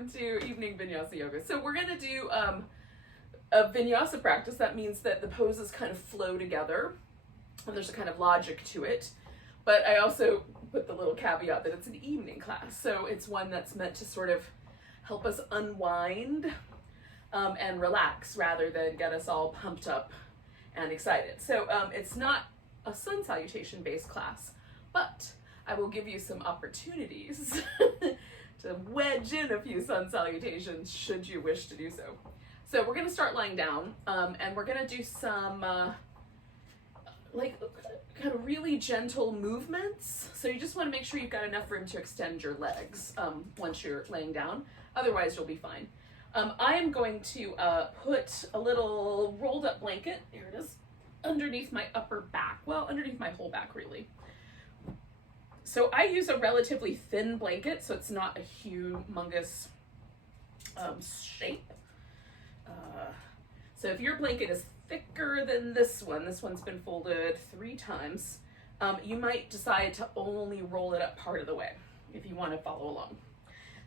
welcome to evening Vinyasa yoga. So we're gonna do a Vinyasa practice. That means that the poses kind of flow together and there's a kind of logic to it. But I also put the little caveat that it's an evening class. So it's one that's meant to sort of help us unwind and relax rather than get us all pumped up and excited. So it's not a sun salutation based class, but I will give you some opportunities to wedge in a few sun salutations should you wish to do so. So we're going to start lying down and we're going to do some like kind of really gentle movements. So you just want to make sure you've got enough room to extend your legs once you're laying down. Otherwise you'll be fine. I am going to put a little rolled up blanket, here it is, underneath my upper back. Well, underneath my whole back really. So I use a relatively thin blanket, so it's not a humongous shape. So if your blanket is thicker than this one's been folded 3 times, you might decide to only roll it up part of the way if you want to follow along.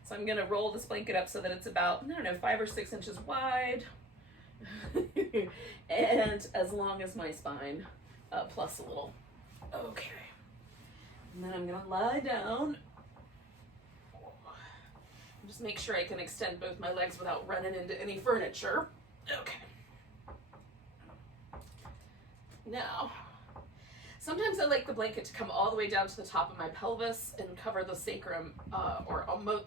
So I'm going to roll this blanket up so that it's about, I don't know, 5 or 6 inches wide and as long as my spine, plus a little. Okay. And then I'm going to lie down. Just make sure I can extend both my legs without running into any furniture. Okay. Now, sometimes I like the blanket to come all the way down to the top of my pelvis and cover the sacrum, or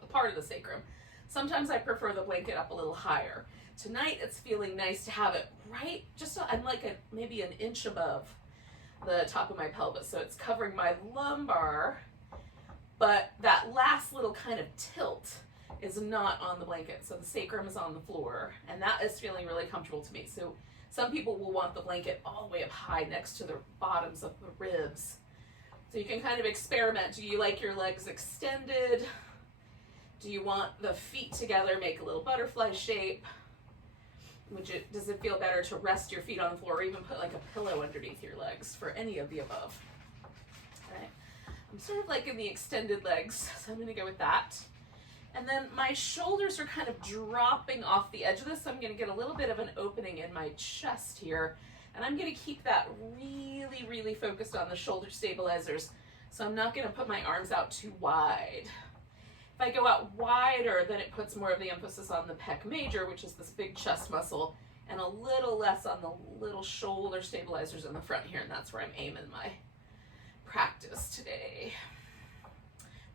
part of the sacrum. Sometimes I prefer the blanket up a little higher. Tonight it's feeling nice to have it right, just I'm like maybe an inch above the top of my pelvis. So it's covering my lumbar, but that last little kind of tilt is not on the blanket. So the sacrum is on the floor, and that is feeling really comfortable to me. So some people will want the blanket all the way up high next to the bottoms of the ribs. So you can kind of experiment. Do you like your legs extended? Do you want the feet together, make a little butterfly shape? Does it feel better to rest your feet on the floor or even put like a pillow underneath your legs for any of the above? Okay. I'm sort of like in the extended legs, so I'm gonna go with that. And then my shoulders are kind of dropping off the edge of this, so I'm going to get a little bit of an opening in my chest here. And I'm going to keep that really, really focused on the shoulder stabilizers. So I'm not going to put my arms out too wide. If I go out wider, then it puts more of the emphasis on the pec major, which is this big chest muscle, and a little less on the little shoulder stabilizers in the front here. And that's where I'm aiming my practice today.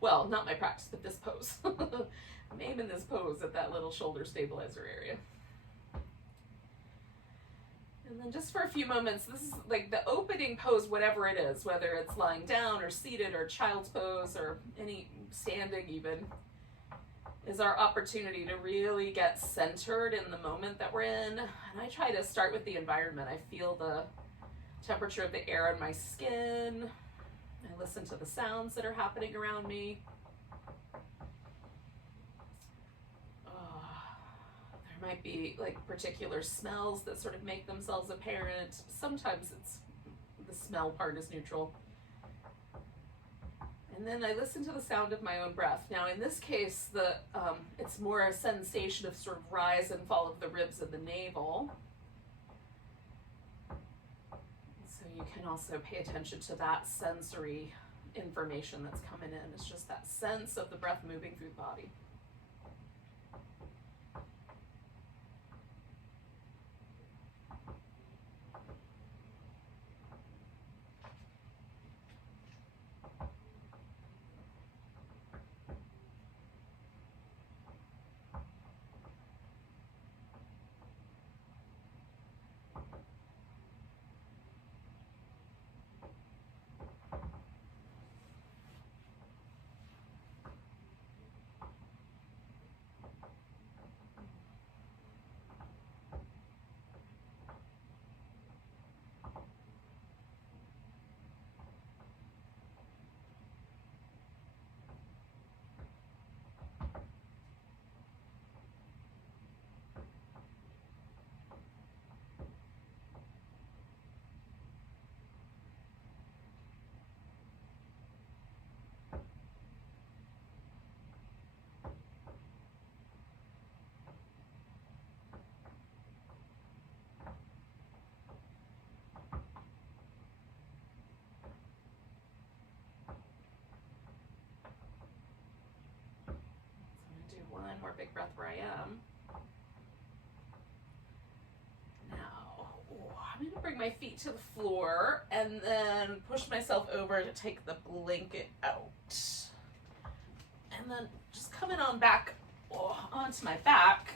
Well, not my practice, but this pose. I'm aiming this pose at that little shoulder stabilizer area. And then just for a few moments, this is like the opening pose, whatever it is, whether it's lying down or seated or child's pose or any standing even, is our opportunity to really get centered in the moment that we're in. And I try to start with the environment. I feel the temperature of the air on my skin. I listen to the sounds that are happening around me. There might be like particular smells that sort of make themselves apparent. Sometimes it's the smell part is neutral. And then I listen to the sound of my own breath. Now in this case, it's more a sensation of sort of rise and fall of the ribs and the navel. You can also pay attention to that sensory information that's coming in. It's just that sense of the breath moving through the body. one more big breath where I am. Now, I'm going to bring my feet to the floor and then push myself over to take the blanket out. And then just coming on back onto my back,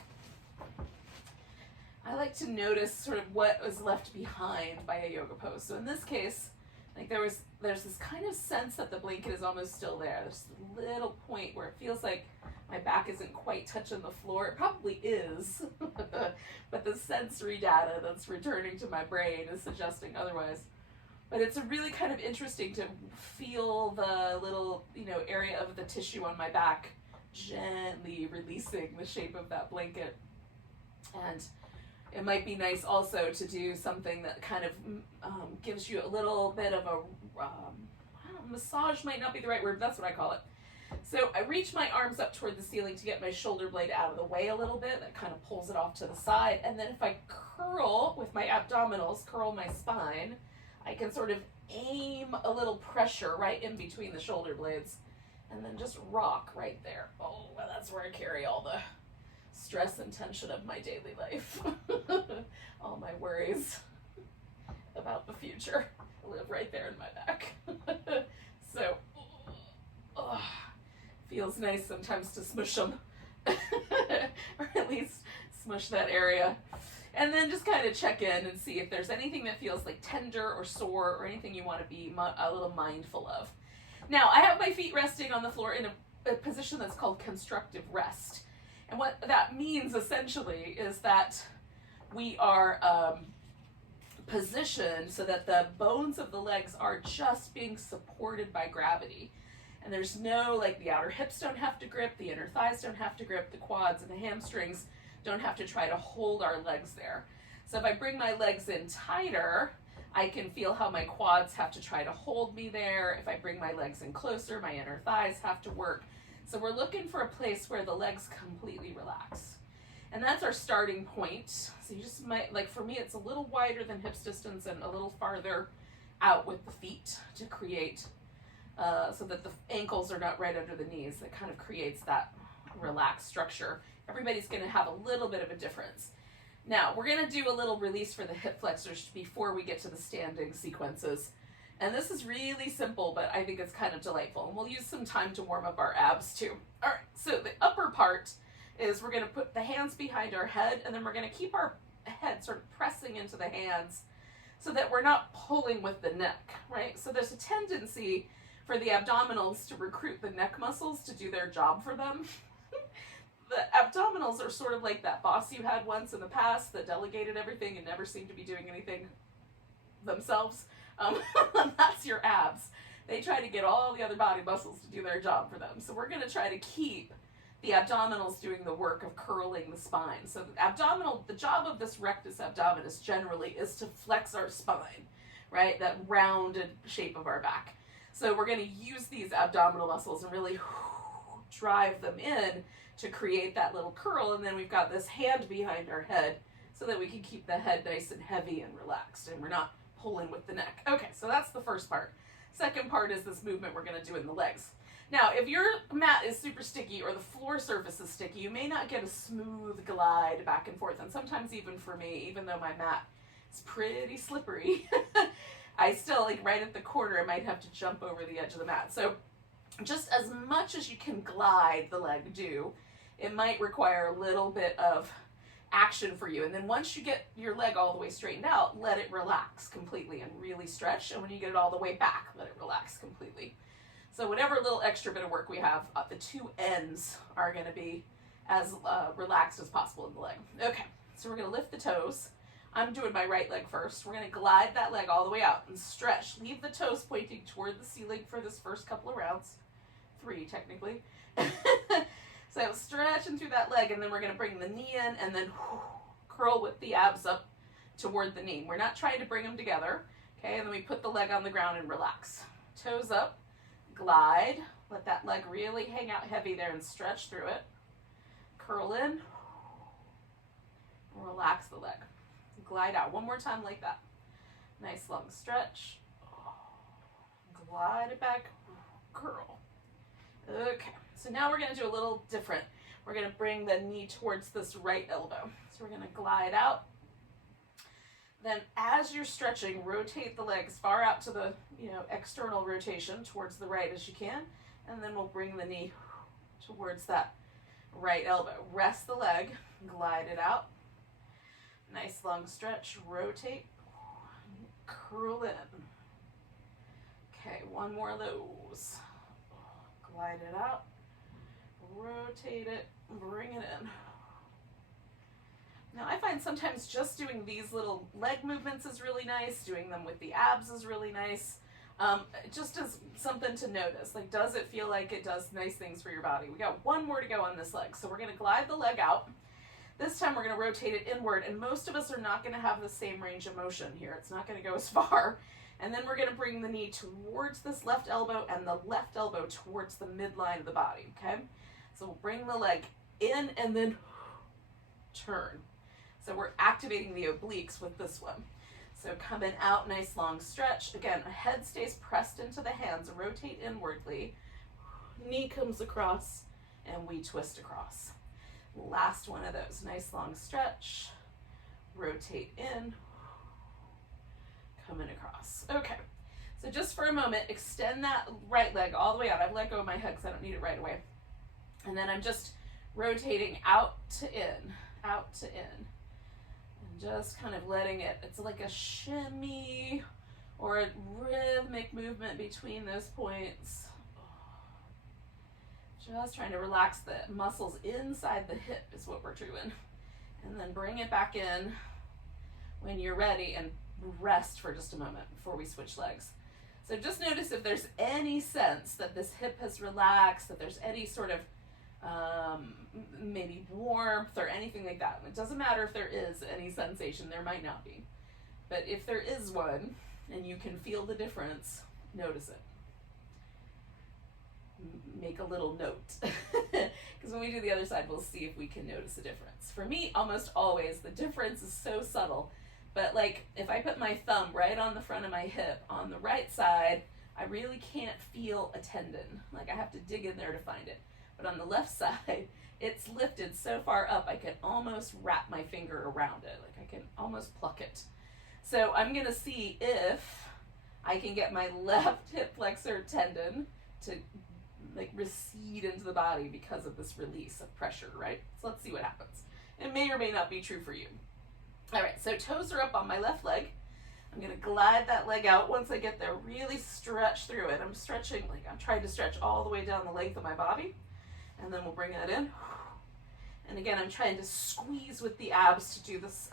I like to notice sort of what was left behind by a yoga pose. So in this case, like there's this kind of sense that the blanket is almost still there. There's a little point where it feels like my back isn't quite touching the floor. It probably is, but the sensory data that's returning to my brain is suggesting otherwise. But it's a really kind of interesting to feel the little, area of the tissue on my back gently releasing the shape of that blanket. And it might be nice also to do something that kind of gives you a little bit of a, massage might not be the right word, but that's what I call it. So I reach my arms up toward the ceiling to get my shoulder blade out of the way a little bit. That kind of pulls it off to the side. And then if I curl with my abdominals, curl my spine, I can sort of aim a little pressure right in between the shoulder blades and then just rock right there. Oh, well, that's where I carry all the stress and tension of my daily life. All my worries about the future live right there in my back. So, feels nice sometimes to smush them, or at least smush that area. And then just kind of check in and see if there's anything that feels like tender or sore or anything you want to be a little mindful of. Now, I have my feet resting on the floor in a position that's called constructive rest. And what that means essentially is that we are positioned so that the bones of the legs are just being supported by gravity. And there's no, like, the outer hips don't have to grip, the inner thighs don't have to grip, the quads and the hamstrings don't have to try to hold our legs there. So if I bring my legs in tighter, I can feel how my quads have to try to hold me there. If I bring my legs in closer, my inner thighs have to work. So we're looking for a place where the legs completely relax. And that's our starting point. So you just might, like for me, it's a little wider than hips distance and a little farther out with the feet to create, so that the ankles are not right under the knees. That kind of creates that relaxed structure. Everybody's going to have a little bit of a difference. Now, we're going to do a little release for the hip flexors before we get to the standing sequences. And this is really simple, but I think it's kind of delightful. And we'll use some time to warm up our abs too. All right, so the upper part is we're going to put the hands behind our head, and then we're going to keep our head sort of pressing into the hands so that we're not pulling with the neck, right? So there's a tendency for the abdominals to recruit the neck muscles to do their job for them. The abdominals are sort of like that boss you had once in the past that delegated everything and never seemed to be doing anything themselves. That's your abs. They try to get all the other body muscles to do their job for them. So we're going to try to keep the abdominals doing the work of curling the spine. So the job of this rectus abdominis generally is to flex our spine, right? That rounded shape of our back. So we're going to use these abdominal muscles and really drive them in to create that little curl. And then we've got this hand behind our head so that we can keep the head nice and heavy and relaxed and we're not pulling with the neck. Okay, so that's the first part. Second part is this movement we're going to do in the legs. Now, if your mat is super sticky or the floor surface is sticky, you may not get a smooth glide back and forth. And sometimes even for me, even though my mat is pretty slippery, I still, like right at the corner, I might have to jump over the edge of the mat. So just as much as you can glide the leg do, it might require a little bit of action for you. And then once you get your leg all the way straightened out, let it relax completely and really stretch. And when you get it all the way back, let it relax completely. So whatever little extra bit of work we have, the two ends are going to be as relaxed as possible in the leg. Okay, so we're going to lift the toes. I'm doing my right leg first. We're going to glide that leg all the way out and stretch. Leave the toes pointing toward the ceiling for this first couple of rounds. 3 technically. So stretching through that leg, and then we're going to bring the knee in and then curl with the abs up toward the knee. We're not trying to bring them together. Okay, and then we put the leg on the ground and relax. Toes up, glide. Let that leg really hang out heavy there and stretch through it. Curl in, relax the leg. Glide out one more time like that. Nice long stretch. Glide it back, curl. Okay, so now we're going to do a little different. we're going to bring the knee towards this right elbow. So we're going to glide out. Then as you're stretching, rotate the legs far out to the, external rotation towards the right as you can. And then we'll bring the knee towards that right elbow. Rest the leg, glide it out. Nice long stretch, rotate, curl in. Okay, one more of those. Glide it out, rotate it, bring it in. Now I find sometimes just doing these little leg movements is really nice, doing them with the abs is really nice. Just as something to notice, like, does it feel like it does nice things for your body? We got one more to go on this leg. So we're gonna glide the leg out. This time we're gonna rotate it inward, and most of us are not gonna have the same range of motion here. It's not gonna go as far. And then we're gonna bring the knee towards this left elbow and the left elbow towards the midline of the body, okay? So we'll bring the leg in and then turn. So we're activating the obliques with this one. So coming out, nice long stretch. Again, head stays pressed into the hands, rotate inwardly. Knee comes across and we twist across. Last one of those, nice long stretch. Rotate in, coming across. Okay, so just for a moment, extend that right leg all the way out. I've let go of my head because I don't need it right away. And then I'm just rotating out to in, out to in. Just kind of letting it, it's like a shimmy or a rhythmic movement between those points. Just trying to relax the muscles inside the hip is what we're doing. And then bring it back in when you're ready and rest for just a moment before we switch legs. So just notice if there's any sense that this hip has relaxed, that there's any sort of maybe warmth or anything like that. It doesn't matter if there is any sensation, there might not be. But if there is one and you can feel the difference, notice it. Make a little note. Because when we do the other side, we'll see if we can notice a difference. For me, almost always, the difference is so subtle. But like if I put my thumb right on the front of my hip on the right side, I really can't feel a tendon. Like I have to dig in there to find it. But on the left side, it's lifted so far up, I can almost wrap my finger around it. Like I can almost pluck it. So I'm gonna see if I can get my left hip flexor tendon to like recede into the body because of this release of pressure, right? So let's see what happens. It may or may not be true for you. All right, so toes are up on my left leg. I'm gonna glide that leg out. Once I get there, really stretch through it. I'm stretching, like I'm trying to stretch all the way down the length of my body. And then we'll bring that in. And again, I'm trying to squeeze with the abs to do this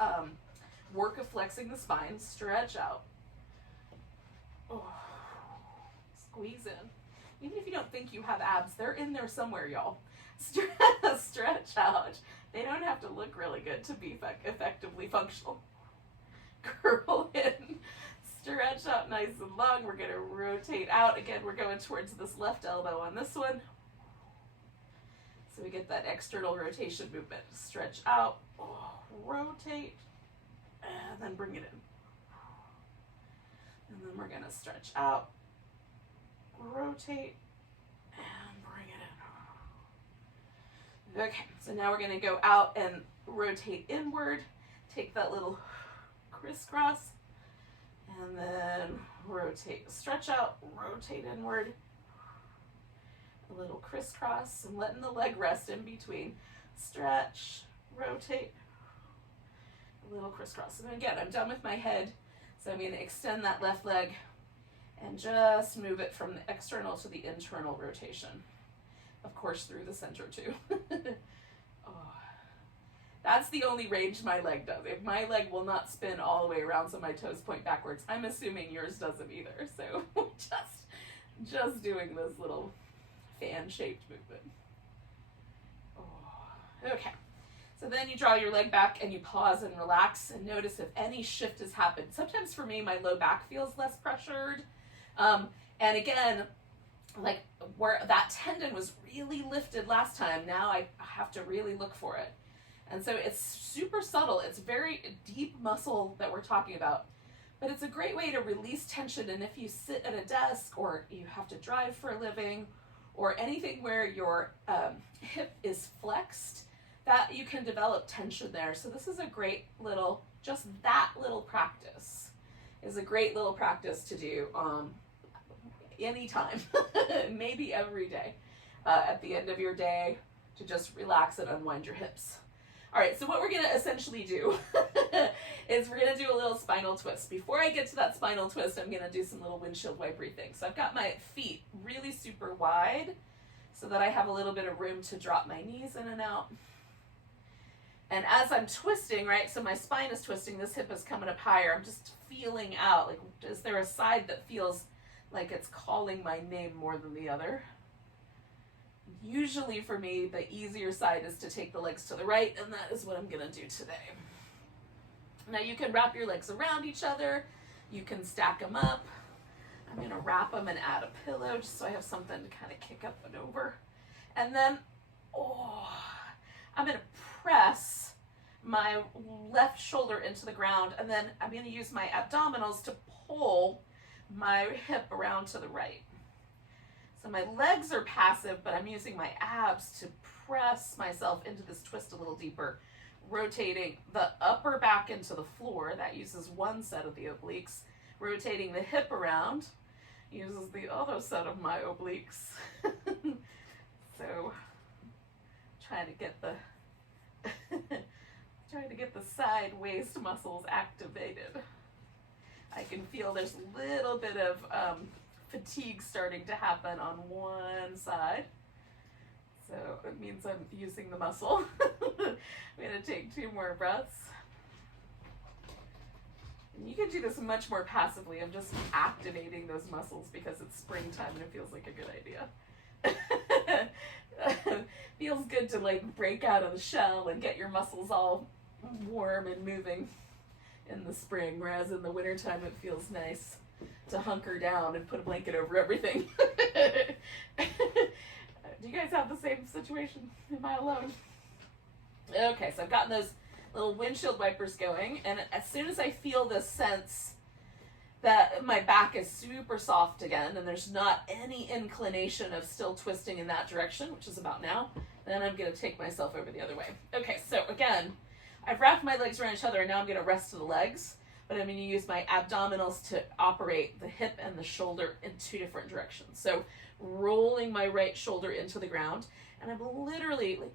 work of flexing the spine. Stretch out. Oh. Squeeze in. Even if you don't think you have abs, they're in there somewhere, y'all. Stretch out. They don't have to look really good to be effectively functional. Curl in. Stretch out nice and long. We're going to rotate out. Again, we're going towards this left elbow on this one. So we get that external rotation movement. Stretch out, rotate, and then bring it in. And then we're gonna stretch out, rotate, and bring it in. Okay, so now we're gonna go out and rotate inward. Take that little crisscross, and then rotate, stretch out, rotate inward. A little crisscross and letting the leg rest in between. Stretch, rotate, a little crisscross. And again, I'm done with my head, so I'm going to extend that left leg and just move it from the external to the internal rotation. Of course, through the center too. Oh. That's the only range my leg does. If my leg will not spin all the way around so my toes point backwards, I'm assuming yours doesn't either. So just doing this little fan-shaped movement. Oh. Okay, so then you draw your leg back and you pause and relax and notice if any shift has happened. Sometimes for me, my low back feels less pressured. And again, like where that tendon was really lifted last time, now I have to really look for it. And so it's super subtle. It's very deep muscle that we're talking about. But it's a great way to release tension. And if you sit at a desk or you have to drive for a living, or anything where your hip is flexed, that you can develop tension there. So this is a great little, just that little practice is a great little practice to do anytime, maybe every day, at the end of your day, to just relax and unwind your hips. All right, so what we're gonna essentially do is we're gonna do a little spinal twist. Before I get to that spinal twist, I'm gonna do some little windshield wiper things. So I've got my feet really super wide so that I have a little bit of room to drop my knees in and out. And as I'm twisting, right, so my spine is twisting, this hip is coming up higher, I'm just feeling out, like, is there a side that feels like it's calling my name more than the other? Usually for me, the easier side is to take the legs to the right, and that is what I'm gonna do today. Now you can wrap your legs around each other, you can stack them up. I'm gonna wrap them and add a pillow just so I have something to kind of kick up and over. And then, I'm gonna press my left shoulder into the ground, and then I'm gonna use my abdominals to pull my hip around to the right. So my legs are passive, but I'm using my abs to press myself into this twist a little deeper, rotating the upper back into the floor. That uses one set of the obliques. Rotating the hip around uses the other set of my obliques. So trying to get the side waist muscles activated. I can feel there's a little bit of fatigue starting to happen on one side. So it means I'm using the muscle. I'm gonna take 2 more breaths. And you can do this much more passively. I'm just activating those muscles because it's springtime and it feels like a good idea. Feels good to like break out of the shell and get your muscles all warm and moving in the spring, whereas in the wintertime it feels nice to hunker down and put a blanket over everything. Do you guys have the same situation? Am I alone? Okay, so I've gotten those little windshield wipers going, and as soon as I feel this sense that my back is super soft again and there's not any inclination of still twisting in that direction, which is about now, then I'm going to take myself over the other way. Okay, so again, I've wrapped my legs around each other, and now I'm going to rest to the legs, but I'm going to use my abdominals to operate the hip and the shoulder in 2 different directions. So rolling my right shoulder into the ground, and I'm literally like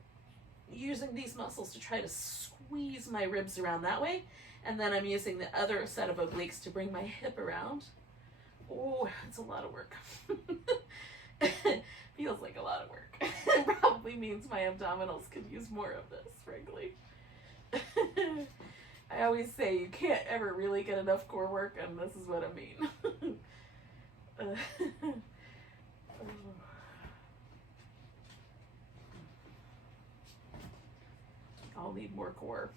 using these muscles to try to squeeze my ribs around that way, and then I'm using the other set of obliques to bring my hip around. Oh, it's a lot of work. Feels like a lot of work. It probably means my abdominals could use more of this, frankly. I always say you can't ever really get enough core work, and this is what I mean. I'll need more core.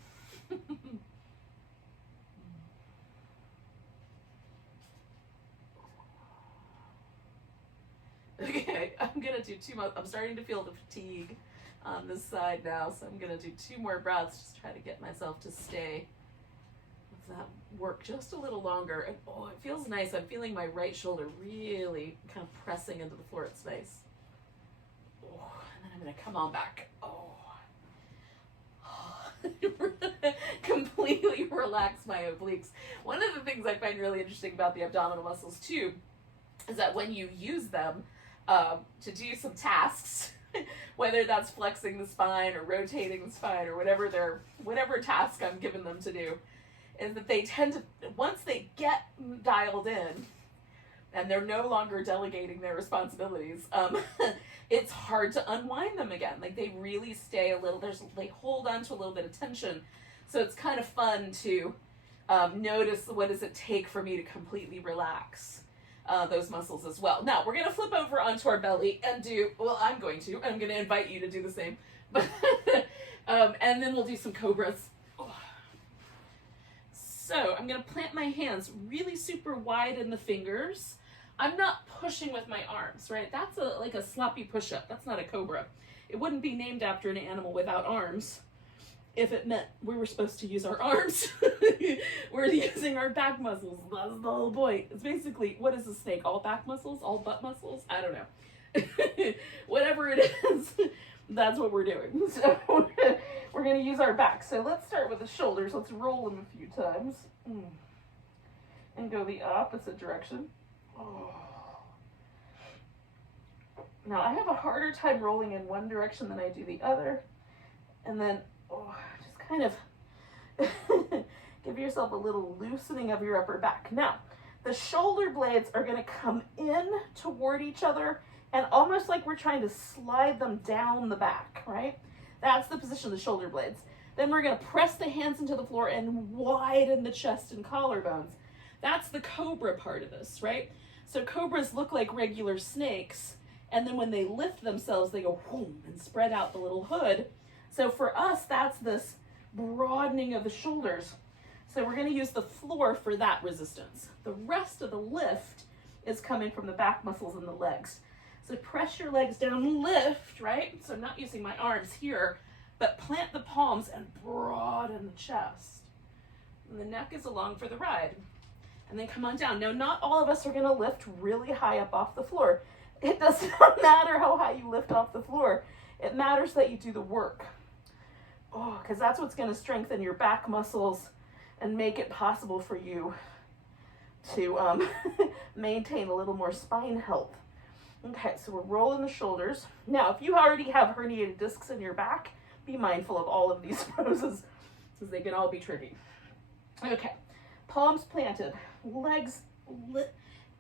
Okay, I'm gonna do 2 more. I'm starting to feel the fatigue on this side now, so I'm gonna do 2 more breaths, just try to get myself to stay with that work just a little longer. And oh, it feels nice. I'm feeling my right shoulder really kind of pressing into the floor. It's nice. Oh, and then I'm gonna come on back. Completely relax my obliques. One of the things I find really interesting about the abdominal muscles too is that when you use them to do some tasks, whether that's flexing the spine or rotating the spine or whatever task I'm giving them to do, is that they tend to, once they get dialed in and they're no longer delegating their responsibilities, it's hard to unwind them again. Like they really stay a little, they hold on to a little bit of tension. So it's kind of fun to notice what does it take for me to completely relax those muscles as well. Now we're going to flip over onto our belly and I'm going to invite you to do the same. And then we'll do some cobras. So I'm going to plant my hands really super wide in the fingers. I'm not pushing with my arms, right? That's like a sloppy push-up. That's not a cobra. It wouldn't be named after an animal without arms if it meant we were supposed to use our arms. We're using our back muscles. That's the whole point. It's basically, what is a snake? All back muscles? All butt muscles? I don't know. Whatever it is, that's what we're doing. So we're going to use our back. So let's start with the shoulders. Let's roll them a few times. And go the opposite direction. Oh. Now I have a harder time rolling in one direction than I do the other. And then just kind of give yourself a little loosening of your upper back. Now, the shoulder blades are going to come in toward each other and almost like we're trying to slide them down the back, right? That's the position of the shoulder blades. Then we're going to press the hands into the floor and widen the chest and collarbones. That's the cobra part of this, right? So cobras look like regular snakes, and then when they lift themselves, they go whoom and spread out the little hood. So for us, that's this broadening of the shoulders. So we're going to use the floor for that resistance. The rest of the lift is coming from the back muscles and the legs. So press your legs down, lift, right? So I'm not using my arms here, but plant the palms and broaden the chest. And the neck is along for the ride. And then come on down. Now, not all of us are going to lift really high up off the floor. It does not matter how high you lift off the floor. It matters that you do the work. Because that's what's going to strengthen your back muscles and make it possible for you to maintain a little more spine health. Okay, so we're rolling the shoulders. Now, if you already have herniated discs in your back, be mindful of all of these poses because they can all be tricky. Okay, palms planted, legs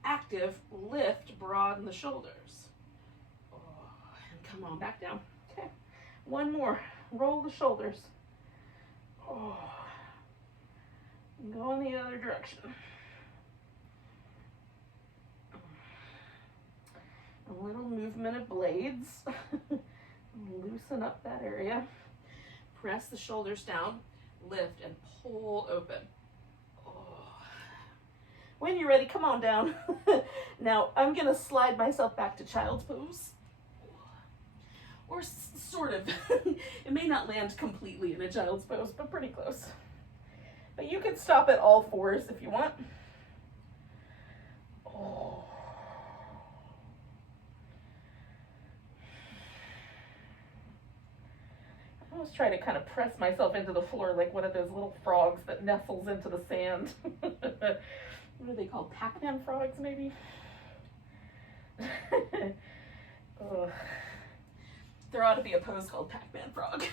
active, lift, broaden the shoulders. And come on back down. Okay, one more. Roll the shoulders. And go in the other direction. A little movement of blades. Loosen up that area. Press the shoulders down, lift, and pull open. When you're ready, come on down. Now, I'm going to slide myself back to child's pose. Or sort of. It may not land completely in a child's pose, but pretty close. But you can stop at all fours if you want. I always try to kind of press myself into the floor like one of those little frogs that nestles into the sand. What are they called? Pac-Man frogs, maybe? There ought to be a pose called Pac-Man frog.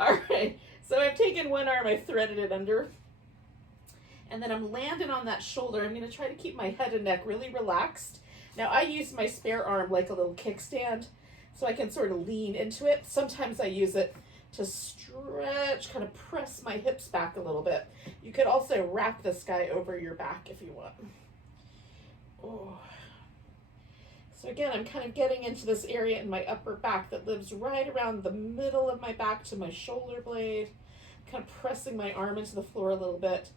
All right, so I've taken one arm, I've threaded it under, and then I'm landing on that shoulder. I'm going to try to keep my head and neck really relaxed. Now, I use my spare arm like a little kickstand, so I can sort of lean into it. Sometimes I use it to stretch, kind of press my hips back a little bit. You could also wrap this guy over your back if you want. So again, I'm kind of getting into this area in my upper back that lives right around the middle of my back to my shoulder blade, kind of pressing my arm into the floor a little bit.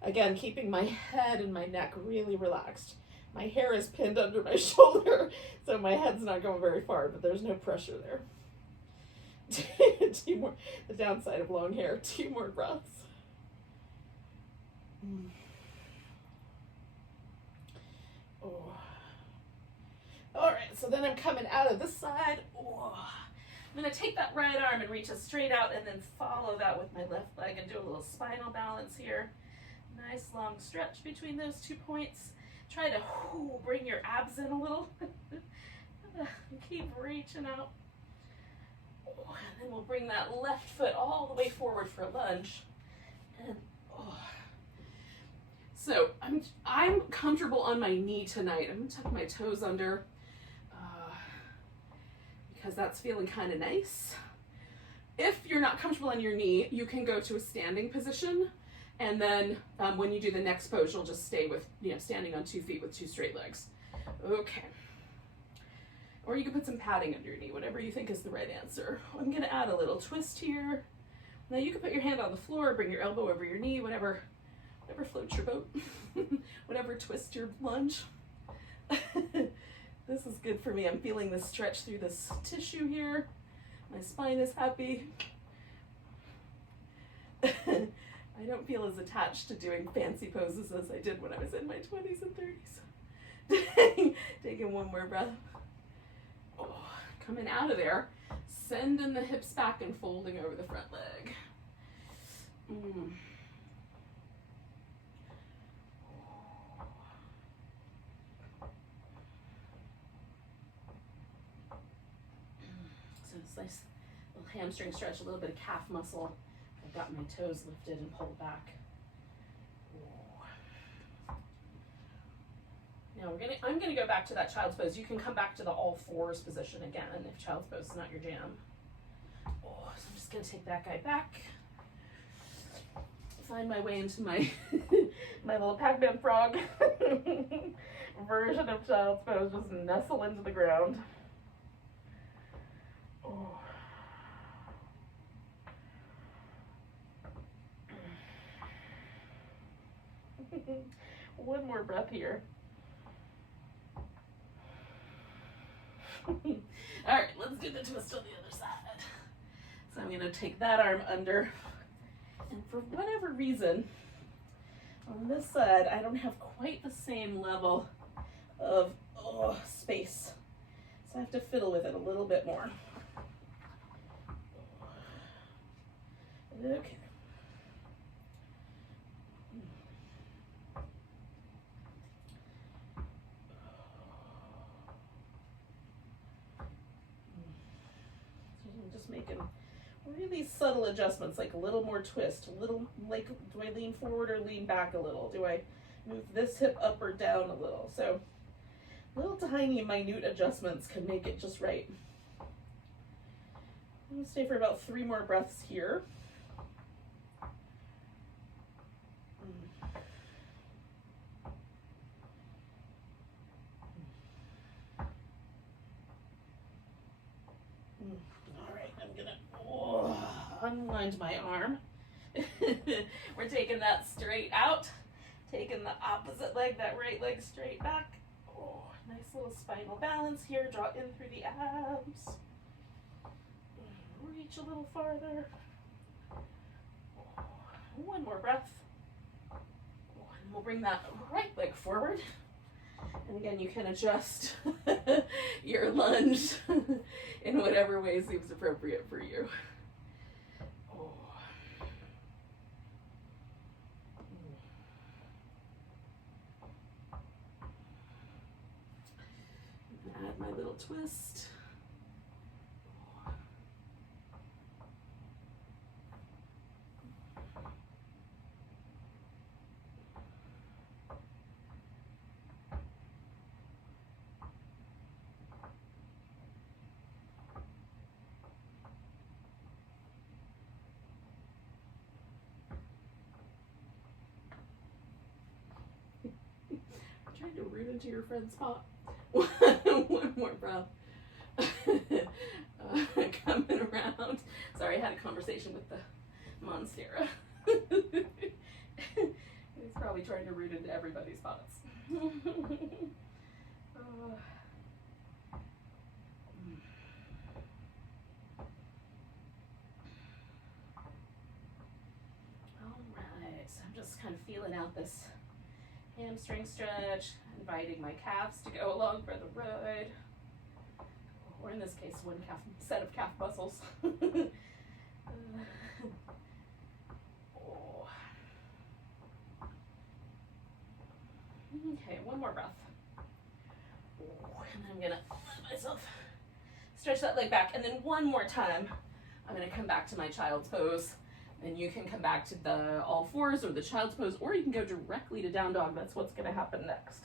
Again, keeping my head and my neck really relaxed. My hair is pinned under my shoulder, so my head's not going very far, but there's no pressure there. 2 more, the downside of long hair, 2 more breaths. All right, so then I'm coming out of this side. I'm gonna take that right arm and reach it straight out and then follow that with my left leg and do a little spinal balance here. Nice long stretch between those 2 points. Try to bring your abs in a little. Keep reaching out. And then we'll bring that left foot all the way forward for a lunge. And so I'm comfortable on my knee tonight. I'm gonna tuck my toes under because that's feeling kind of nice. If you're not comfortable on your knee, you can go to a standing position, and then when you do the next pose, you'll just stay with, standing on 2 feet with 2 straight legs. Okay. Or you can put some padding under your knee, whatever you think is the right answer. I'm gonna add a little twist here. Now you can put your hand on the floor, bring your elbow over your knee, whatever floats your boat, whatever twists your lunge. This is good for me. I'm feeling this stretch through this tissue here. My spine is happy. I don't feel as attached to doing fancy poses as I did when I was in my 20s and 30s. Taking one more breath. coming out of there, sending the hips back and folding over the front leg. So this nice little hamstring stretch, a little bit of calf muscle. I've got my toes lifted and pulled back. Now I'm gonna go back to that child's pose. You can come back to the all fours position again if child's pose is not your jam. So I'm just gonna take that guy back. Find my way into my my little Pac-Man frog version of child's pose. Just nestle into the ground. One more breath here. All right, let's do the twist on the other side. So I'm going to take that arm under, and for whatever reason, on this side, I don't have quite the same level of space. So I have to fiddle with it a little bit more. Okay. Just making really subtle adjustments, like a little more twist, a little, like, do I lean forward or lean back a little? Do I move this hip up or down a little? So little tiny minute adjustments can make it just right. I'm gonna stay for about 3 more breaths here. Unwind my arm. We're taking that straight out, taking the opposite leg, that right leg straight back. Nice little spinal balance here. Draw in through the abs. Reach a little farther. One more breath. And we'll bring that right leg forward. And again, you can adjust your lunge in whatever way seems appropriate for you. Add my little twist. Trying to root into your friend's spot. One more breath. Coming around. Sorry, I had a conversation with the Monstera. He's probably trying to root into everybody's spots. Alright, so I'm just kind of feeling out this hamstring stretch, inviting my calves to go along for the ride, or in this case, one set of calf muscles. Okay, one more breath. And then I'm gonna let myself stretch that leg back, and then one more time, I'm gonna come back to my child's pose. And you can come back to the all fours or the child's pose, or you can go directly to down dog. That's what's going to happen next.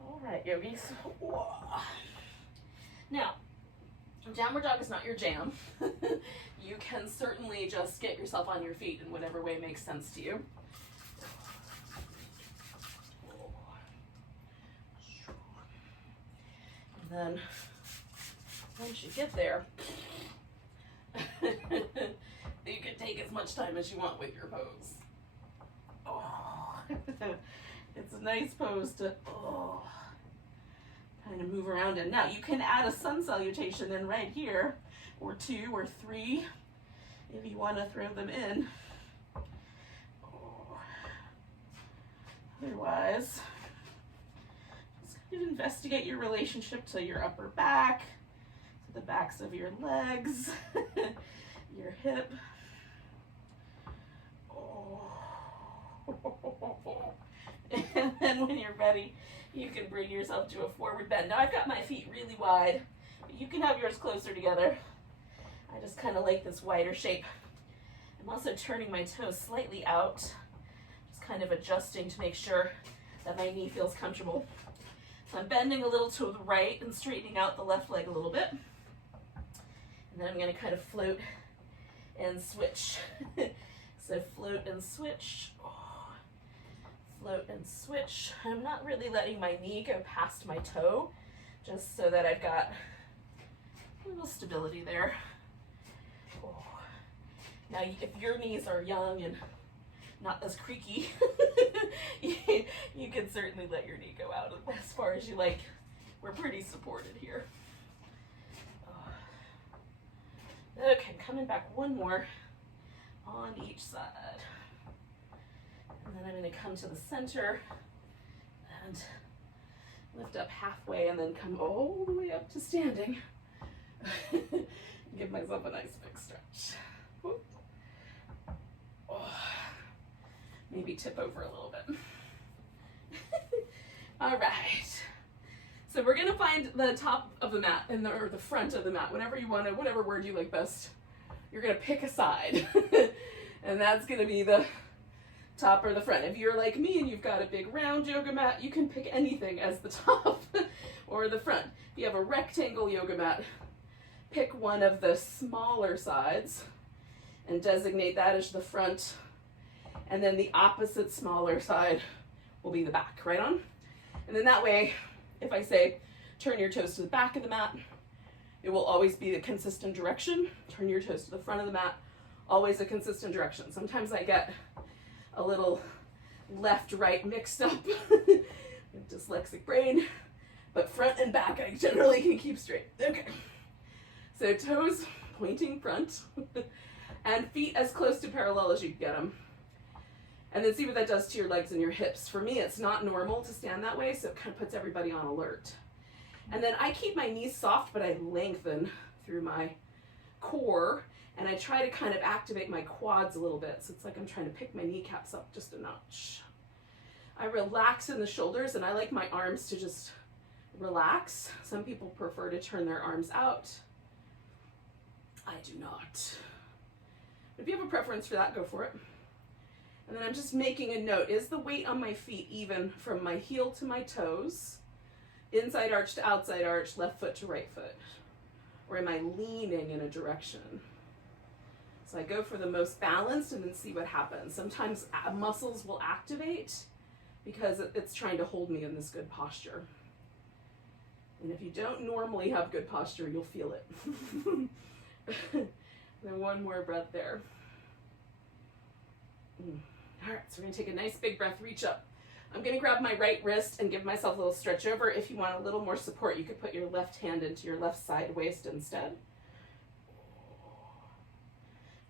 All right, yogis. Now, downward dog is not your jam. you can certainly just get yourself on your feet in whatever way makes sense to you. And then once you get there, you can take as much time as you want with your pose. Oh, it's a nice pose to kind of move around in. Now you can add a sun salutation in right here, or 2 or 3, if you want to throw them in. Otherwise, just kind of investigate your relationship to your upper back, to the backs of your legs, your hip. And then when you're ready, you can bring yourself to a forward bend. Now I've got my feet really wide, but you can have yours closer together. I just kind of like this wider shape. I'm also turning my toes slightly out, just kind of adjusting to make sure that my knee feels comfortable. So I'm bending a little to the right and straightening out the left leg a little bit. And then I'm going to kind of float and switch. So float and switch. Float and switch. I'm not really letting my knee go past my toe, just so that I've got a little stability there. Now, if your knees are young and not as creaky, you can certainly let your knee go out as far as you like. We're pretty supported here. Okay, coming back one more on each side. And then I'm going to come to the center and lift up halfway and then come all the way up to standing. Give myself a nice big stretch. Whoop. Oh. Maybe tip over a little bit. All right. So we're going to find the top of the mat or the front of the mat, whatever you want to, whatever word you like best. You're going to pick a side. And that's going to be the top or the front. If you're like me and you've got a big round yoga mat, you can pick anything as the top or the front. If you have a rectangle yoga mat, pick one of the smaller sides and designate that as the front, and then the opposite smaller side will be the back, right on? And then that way, if I say turn your toes to the back of the mat, it will always be a consistent direction. Turn your toes to the front of the mat, always a consistent direction. Sometimes I get a little left-right mixed up, dyslexic brain, but front and back I generally can keep straight. Okay, so toes pointing front and feet as close to parallel as you can get them. And then see what that does to your legs and your hips. For me, it's not normal to stand that way, so it kind of puts everybody on alert. And then I keep my knees soft, but I lengthen through my core, and I try to kind of activate my quads a little bit. So it's like I'm trying to pick my kneecaps up just a notch. I relax in the shoulders, and I like my arms to just relax. Some people prefer to turn their arms out. I do not. If you have a preference for that, go for it. And then I'm just making a note. Is the weight on my feet even from my heel to my toes? Inside arch to outside arch, left foot to right foot? Or am I leaning in a direction? So I go for the most balanced and then see what happens. Sometimes muscles will activate because it's trying to hold me in this good posture. And if you don't normally have good posture, you'll feel it. Then one more breath there. All right, so we're gonna take a nice big breath, reach up. I'm gonna grab my right wrist and give myself a little stretch over. If you want a little more support, you could put your left hand into your left side waist instead.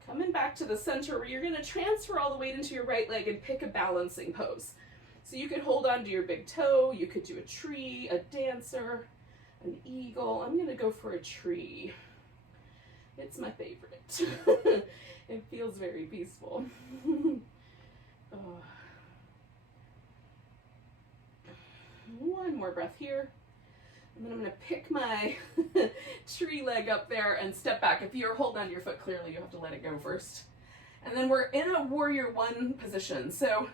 Coming back to the center where you're gonna transfer all the weight into your right leg and pick a balancing pose. So you could hold on to your big toe, you could do a tree, a dancer, an eagle. I'm gonna go for a tree. It's my favorite. It feels very peaceful. One more breath here. And then I'm going to pick my tree leg up there and step back. If you're holding on to your foot, clearly you have to let it go first. And then we're in a warrior one position. So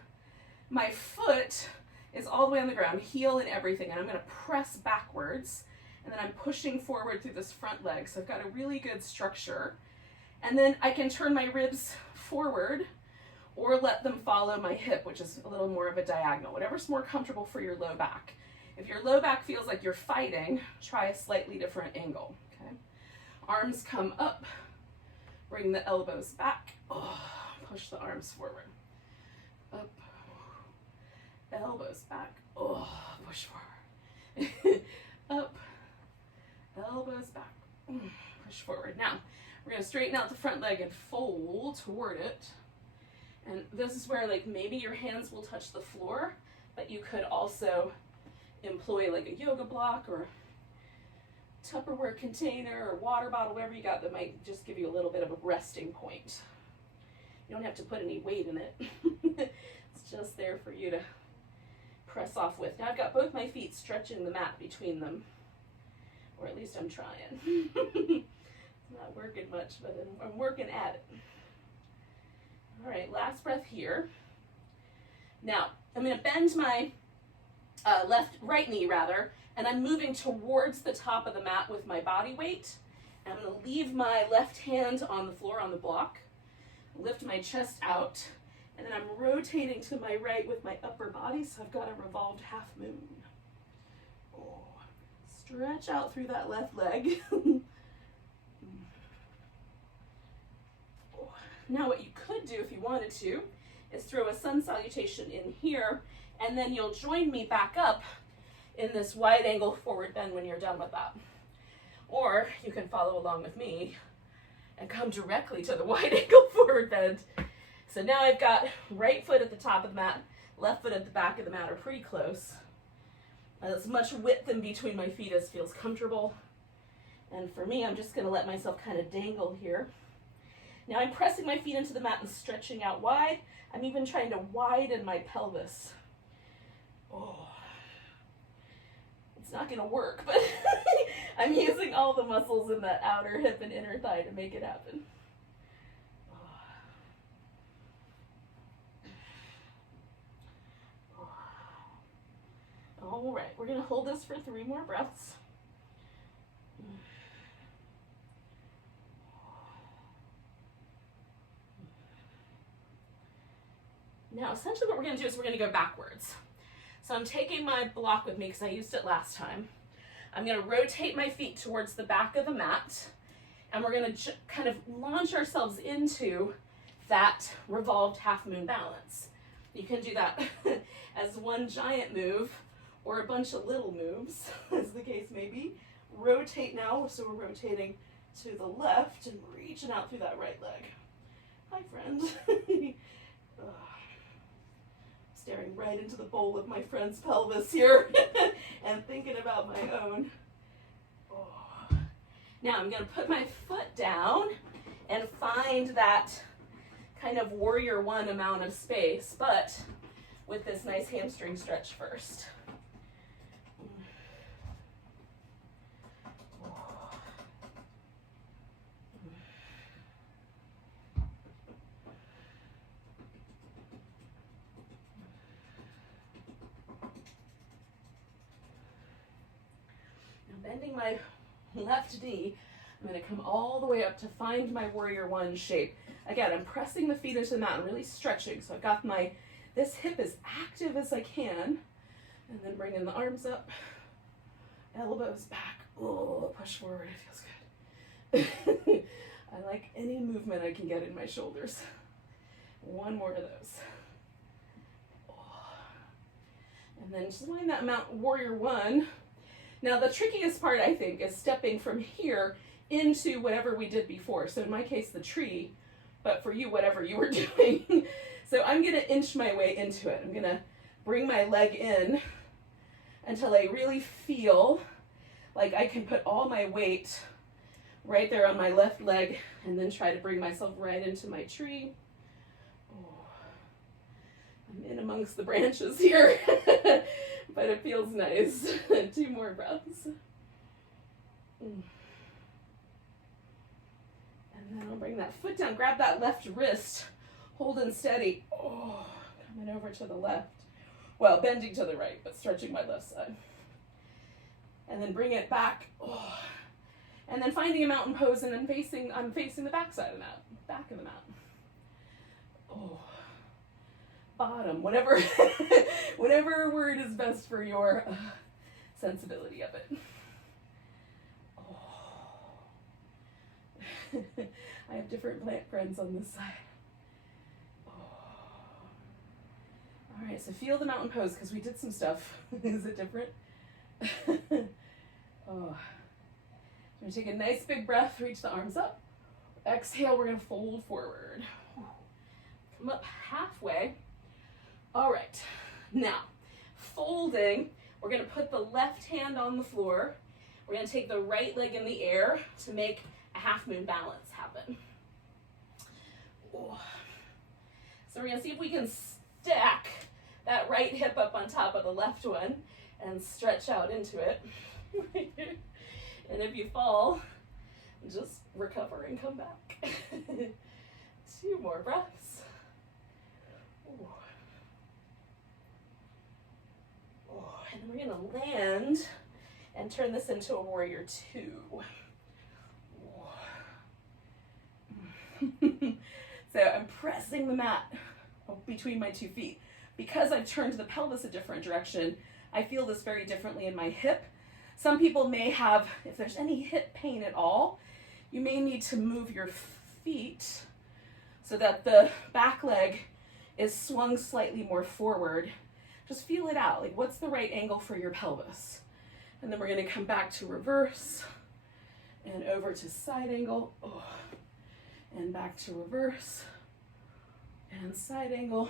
my foot is all the way on the ground, heel and everything, and I'm going to press backwards. And then I'm pushing forward through this front leg. So I've got a really good structure. And then I can turn my ribs forward or let them follow my hip, which is a little more of a diagonal, whatever's more comfortable for your low back. If your low back feels like you're fighting, try a slightly different angle, okay? Arms come up, bring the elbows back, push the arms forward, up, elbows back, push forward, up, elbows back, push forward. Now, we're gonna straighten out the front leg and fold toward it. And this is where like maybe your hands will touch the floor, but you could also employ like a yoga block or Tupperware container or water bottle, whatever you got that might just give you a little bit of a resting point. You don't have to put any weight in it. It's just there for you to press off with. Now I've got both my feet stretching the mat between them, or at least I'm trying. It's not working much, but I'm working at it. All right, last breath here. Now, I'm going to bend my right knee, and I'm moving towards the top of the mat with my body weight. I'm going to leave my left hand on the floor on the block, lift my chest out, and then I'm rotating to my right with my upper body, so I've got a revolved half moon. Stretch out through that left leg. Now what you could do if you wanted to is throw a sun salutation in here, and then you'll join me back up in this wide angle forward bend when you're done with that. Or you can follow along with me and come directly to the wide angle forward bend. So now I've got right foot at the top of the mat, left foot at the back of the mat are pretty close. As much width in between my feet as feels comfortable. And for me, I'm just gonna let myself kind of dangle here. Now I'm pressing my feet into the mat and stretching out wide. I'm even trying to widen my pelvis. It's not gonna work, but I'm using all the muscles in that outer hip and inner thigh to make it happen. All right, we're gonna hold this for 3 more breaths. Now, essentially what we're going to do is we're going to go backwards. So I'm taking my block with me because I used it last time. I'm going to rotate my feet towards the back of the mat, and we're going to kind of launch ourselves into that revolved half moon balance. You can do that as one giant move or a bunch of little moves, as the case may be. Rotate now, so we're rotating to the left and reaching out through that right leg. Hi, friend. Staring right into the bowl of my friend's pelvis here and thinking about my own. Now I'm going to put my foot down and find that kind of warrior one amount of space, but with this nice hamstring stretch first. Bending my left knee, I'm going to come all the way up to find my warrior one shape. Again, I'm pressing the feet into the mat and really stretching. So I've got this hip as active as I can, and then bringing the arms up, elbows back. Push forward, it feels good. I like any movement I can get in my shoulders. 1 more of those. And then just line that Mount Warrior One. Now the trickiest part, I think, is stepping from here into whatever we did before. So in my case, the tree, but for you, whatever you were doing. So I'm gonna inch my way into it. I'm gonna bring my leg in until I really feel like I can put all my weight right there on my left leg, and then try to bring myself right into my tree. I'm in amongst the branches here. But it feels nice. 2 more breaths. And then I'll bring that foot down, grab that left wrist, holding steady. Coming over to the left. Well, bending to the right, but stretching my left side. And then bring it back. And then finding a mountain pose, and then I'm facing the back side of the mat, back of the mat. Oh, bottom, whatever, whatever word is best for your sensibility of it. Oh. I have different plant friends on this side. Oh. All right, so feel the mountain pose, because we did some stuff. Is it different? Oh. We're gonna take a nice big breath, reach the arms up. Exhale, we're gonna fold forward. Come up halfway. All right, now, folding, we're gonna put the left hand on the floor. We're gonna take the right leg in the air to make a half moon balance happen. Oh. So we're gonna see if we can stack that right hip up on top of the left one and stretch out into it. And if you fall, just recover and come back. 2 more breaths. Ooh. Oh, and we're gonna land and turn this into a warrior 2. So I'm pressing the mat between my 2 feet. Because I've turned the pelvis a different direction, I feel this very differently in my hip. Some people may have, if there's any hip pain at all, you may need to move your feet so that the back leg is swung slightly more forward. Just feel it out, like what's the right angle for your pelvis? And then we're gonna come back to reverse and over to side angle, oh, and back to reverse and side angle.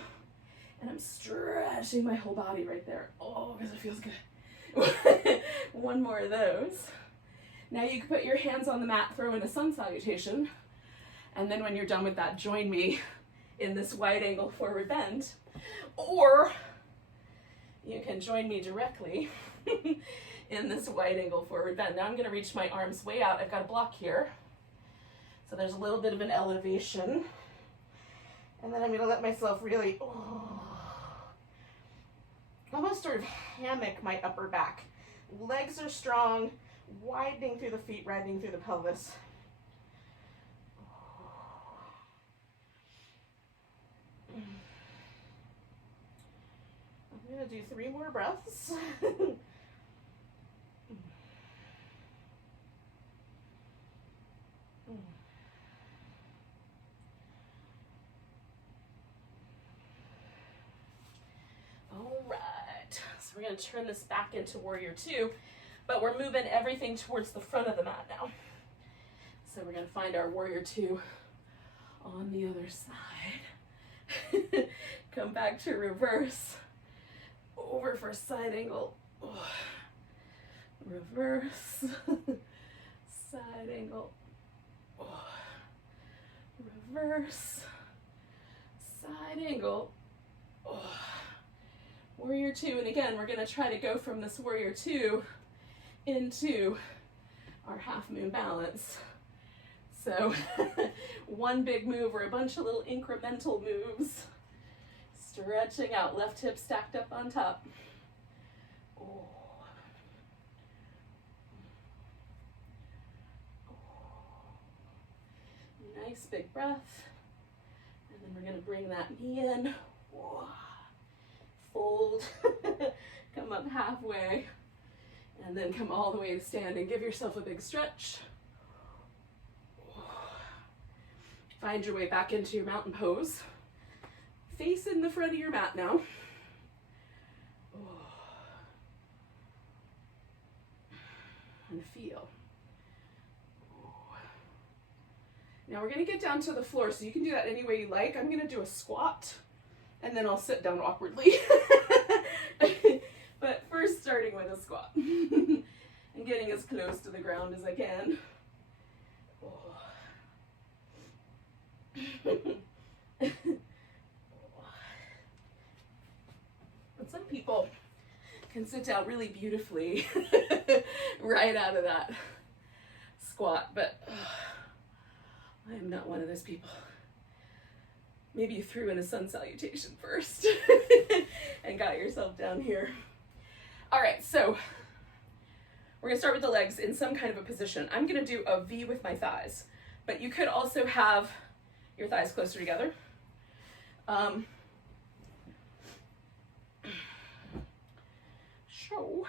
And I'm stretching my whole body right there, oh, because it feels good. 1 more of those. Now you can put your hands on the mat, throw in a sun salutation, and then when you're done with that, join me in this wide angle forward bend, or you can join me directly in this wide angle forward bend. Now I'm going to reach my arms way out. I've got a block here, so there's a little bit of an elevation, and then I'm going to let myself really almost sort of hammock my upper back. Legs are strong, widening through the feet, riding through the pelvis. I'm gonna do 3 more breaths. All right. So we're going to turn this back into warrior 2, but we're moving everything towards the front of the mat now. So we're going to find our warrior 2 on the other side. Come back to reverse, over for side angle, reverse, side angle, reverse, side angle, warrior 2, and again, we're going to try to go from this warrior 2 into our half moon balance. So 1 big move or a bunch of little incremental moves. Stretching out, left hip stacked up on top. Oh. Nice big breath. And then we're going to bring that knee in. Whoa. Fold, come up halfway, and then come all the way to stand and give yourself a big stretch. Find your way back into your mountain pose. Face in the front of your mat now. And feel. Now we're going to get down to the floor, so you can do that any way you like. I'm going to do a squat, and then I'll sit down awkwardly. But first starting with a squat and getting as close to the ground as I can. And some people can sit down really beautifully right out of that squat, but I am not one of those people. Maybe you threw in a sun salutation first and got yourself down here. All right, so We're gonna start with the legs in some kind of a position. I'm gonna do a V with my thighs, but you could also have your thighs closer together. So,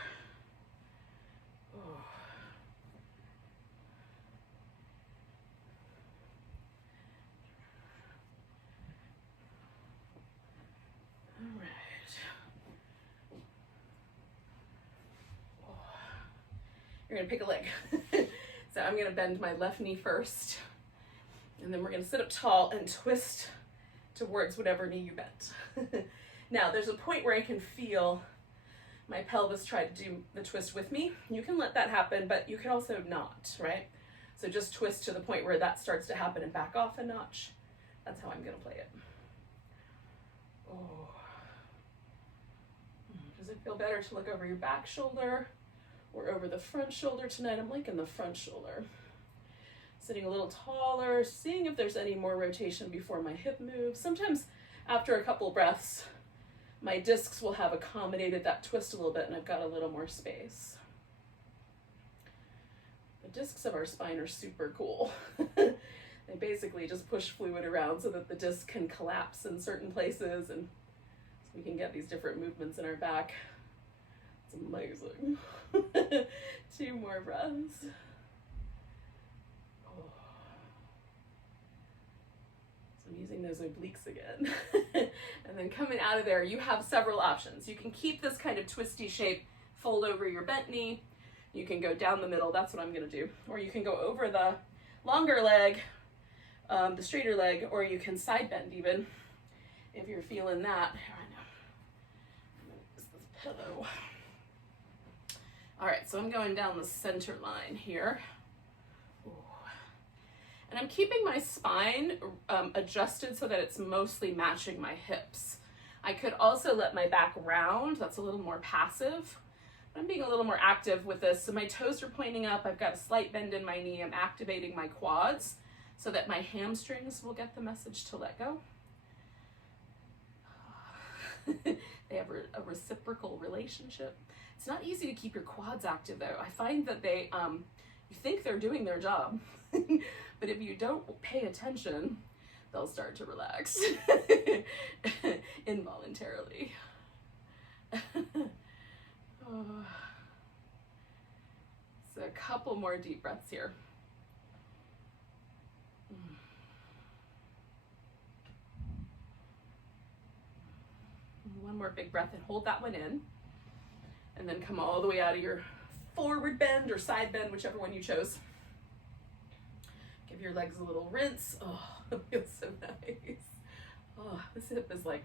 you're gonna pick a leg. So I'm gonna bend my left knee first, and then we're gonna sit up tall and twist towards whatever knee you bent. Now there's a point where I can feel my pelvis try to do the twist with me. You can let that happen, but you can also not, right? So just twist to the point where that starts to happen and back off a notch. That's how I'm gonna play it. Oh. Does it feel better to look over your back shoulder or over the front shoulder tonight? I'm liking the front shoulder. Sitting a little taller, seeing if there's any more rotation before my hip moves. Sometimes after a couple breaths, my discs will have accommodated that twist a little bit and I've got a little more space. The discs of our spine are super cool. They basically just push fluid around so that the disc can collapse in certain places and so we can get these different movements in our back. It's amazing. 2 more breaths. Oh. So I'm using those obliques again. And then coming out of there, you have several options. You can keep this kind of twisty shape, fold over your bent knee. You can go down the middle, that's what I'm gonna do. Or you can go over the longer leg, the straighter leg, or you can side bend even, if you're feeling that. Here, I know. I'm gonna use this pillow. All right, so I'm going down the center line here. Ooh. And I'm keeping my spine adjusted so that it's mostly matching my hips. I could also let my back round, that's a little more passive. I'm being a little more active with this. So my toes are pointing up, I've got a slight bend in my knee, I'm activating my quads so that my hamstrings will get the message to let go. They have a reciprocal relationship. It's not easy to keep your quads active though. I find that they, you think they're doing their job, but if you don't pay attention, they'll start to relax involuntarily. So a couple more deep breaths here. One more big breath and hold that one in. And then come all the way out of your forward bend or side bend, whichever one you chose. Give your legs a little rinse. Oh, it feels so nice. Oh, this hip is like,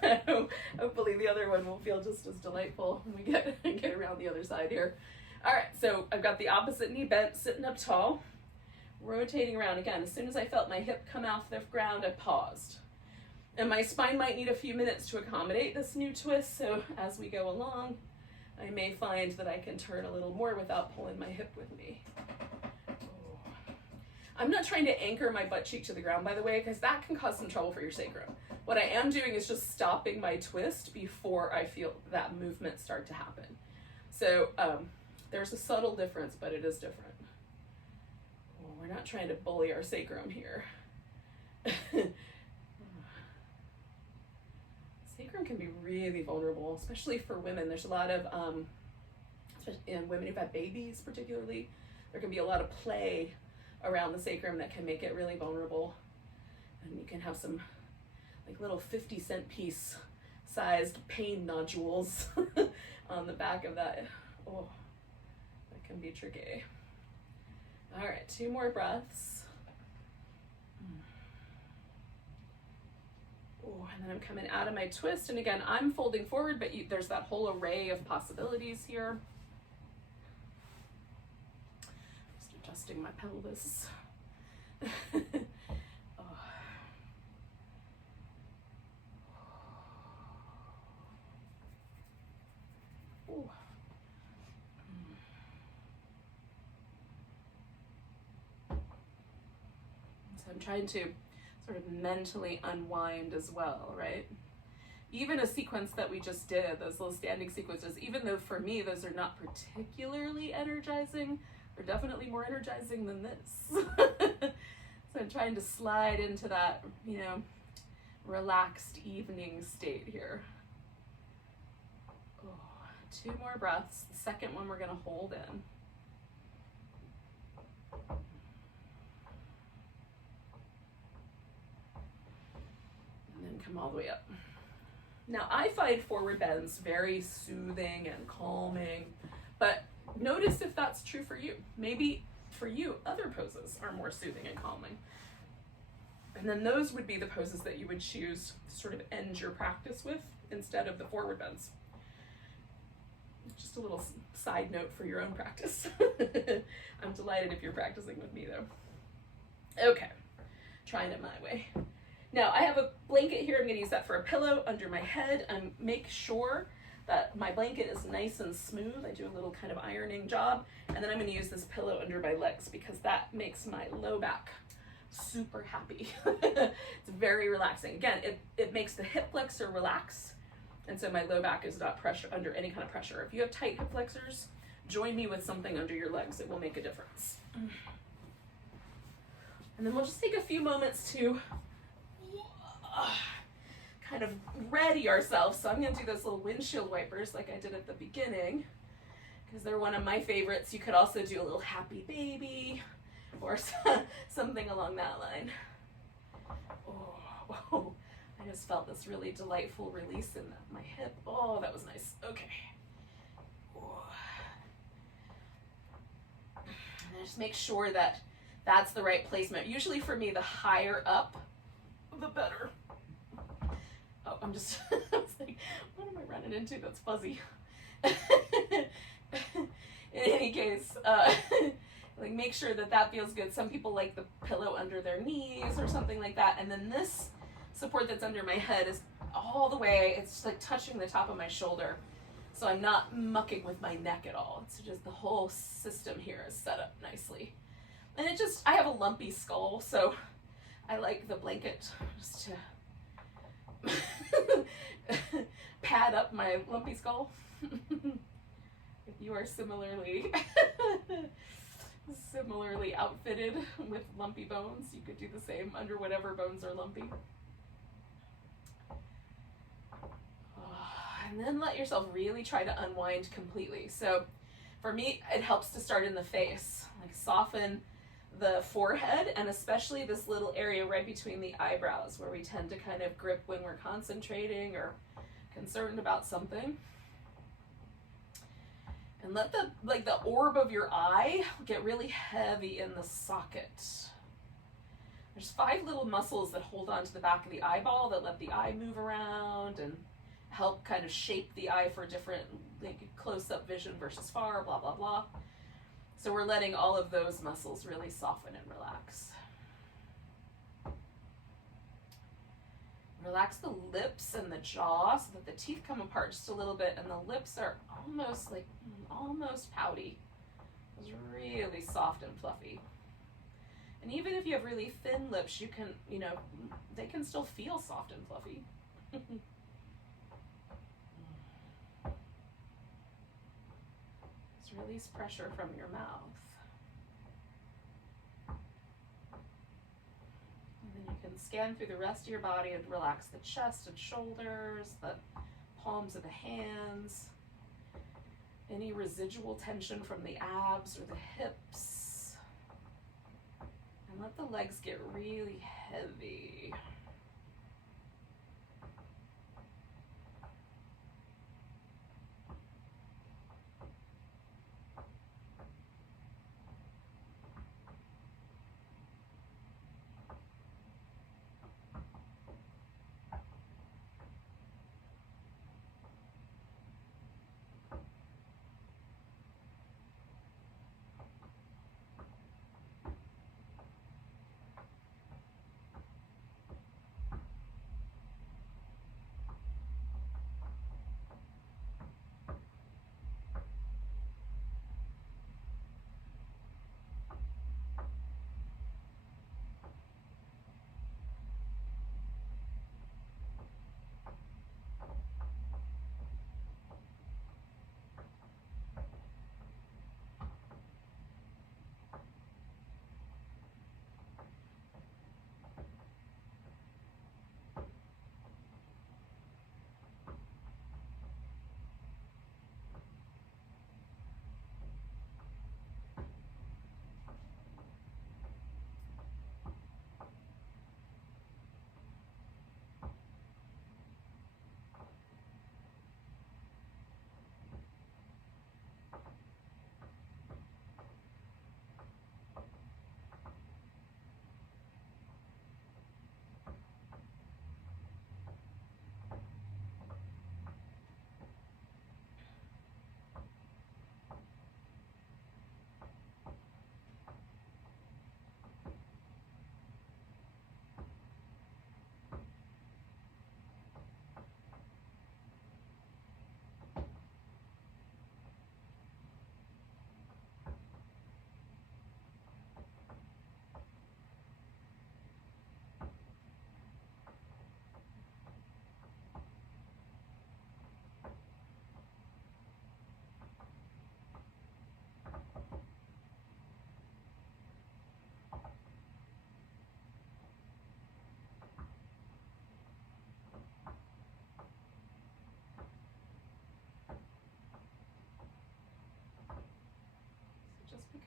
So hopefully the other one will feel just as delightful when we get around the other side here. All right, so I've got the opposite knee bent, sitting up tall, rotating around again. As soon as I felt my hip come off the ground, I paused. And my spine might need a few minutes to accommodate this new twist, so as we go along, I may find that I can turn a little more without pulling my hip with me. I'm not trying to anchor my butt cheek to the ground, by the way, because that can cause some trouble for your sacrum. What I am doing is just stopping my twist before I feel that movement start to happen. So there's a subtle difference, but it is different. Oh, we're not trying to bully our sacrum here. Sacrum can be really vulnerable, especially for women. There's a lot of, especially in women who've had babies particularly, there can be a lot of play around the sacrum that can make it really vulnerable. And you can have some like little 50-cent piece sized pain nodules on the back of that. Oh, that can be tricky. All right, 2 more breaths. Oh, and then I'm coming out of my twist. And again, I'm folding forward, but there's that whole array of possibilities here. Just adjusting my pelvis. Oh. Oh. So I'm trying to sort of mentally unwind as well, right? even a sequence that we just did, those little standing sequences, even though for me those are not particularly energizing, they're definitely more energizing than this. So I'm trying to slide into that, you know, relaxed evening state here. Oh, 2 more breaths. The second one we're going to hold in. And then come all the way up. Now, I find forward bends very soothing and calming, but notice if that's true for you. Maybe for you, other poses are more soothing and calming. And then those would be the poses that you would choose to sort of end your practice with instead of the forward bends. Just a little side note for your own practice. I'm delighted if you're practicing with me though. Okay, trying it my way. Now I have a blanket here. I'm going to use that for a pillow under my head and make sure that my blanket is nice and smooth. I do a little kind of ironing job, and then I'm going to use this pillow under my legs because that makes my low back super happy. It's very relaxing. Again, it makes the hip flexor relax, and so my low back is not pressure under any kind of pressure. If you have tight hip flexors, join me with something under your legs. It will make a difference. And then we'll just take a few moments to kind of ready ourselves. So I'm going to do those little windshield wipers like I did at the beginning because they're one of my favorites. You could also do a little happy baby or something along that line. Oh, I just felt this really delightful release in my hip. Oh, that was nice. Okay. And just make sure that that's the right placement. Usually for me, the higher up, the better. Oh, I'm just, I was like, what am I running into that's fuzzy? In any case, like make sure that that feels good. Some people like the pillow under their knees or something like that. And then this support that's under my head is all the way, it's just like touching the top of my shoulder. So I'm not mucking with my neck at all. It's just the whole system here is set up nicely. And it just, I have a lumpy skull, so I like the blanket just to pad up my lumpy skull. If you are similarly outfitted with lumpy bones, you could do the same under whatever bones are lumpy. And then let yourself really try to unwind completely. So for me, it helps to start in the face, like soften the forehead, and especially this little area right between the eyebrows where we tend to kind of grip when we're concentrating or concerned about something. And let the orb of your eye get really heavy in the socket. There's 5 little muscles that hold on to the back of the eyeball that let the eye move around and help kind of shape the eye for different, like close-up vision versus far, blah, blah, blah. So we're letting all of those muscles really soften and relax. Relax the lips and the jaw so that the teeth come apart just a little bit and the lips are almost pouty. It's really soft and fluffy. And even if you have really thin lips, you can, they can still feel soft and fluffy. Just release pressure from your mouth. And then you can scan through the rest of your body and relax the chest and shoulders, the palms of the hands, any residual tension from the abs or the hips. And let the legs get really heavy.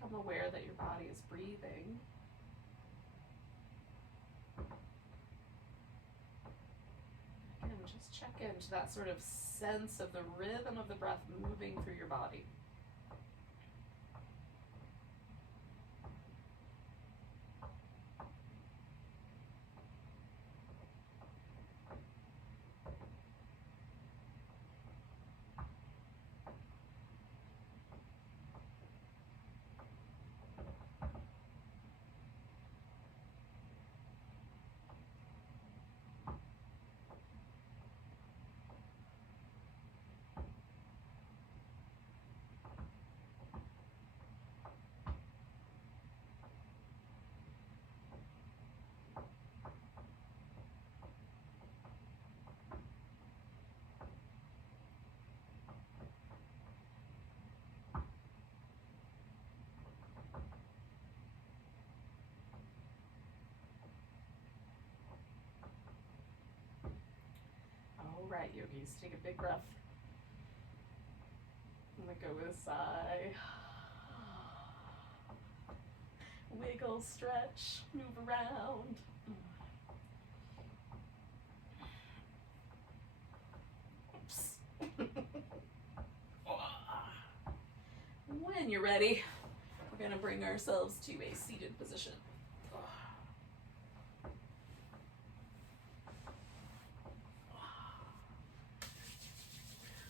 Become aware that your body is breathing. Again, just check into that sort of sense of the rhythm of the breath moving through your body. All right, yogis, take a big breath. I'm gonna go with a sigh. Wiggle, stretch, move around. Oops. When you're ready, we're gonna bring ourselves to a seated position.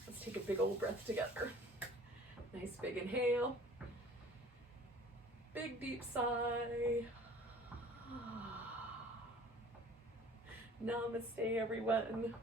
Let's take a big old breath together. Nice big inhale. Big deep sigh. Namaste, everyone.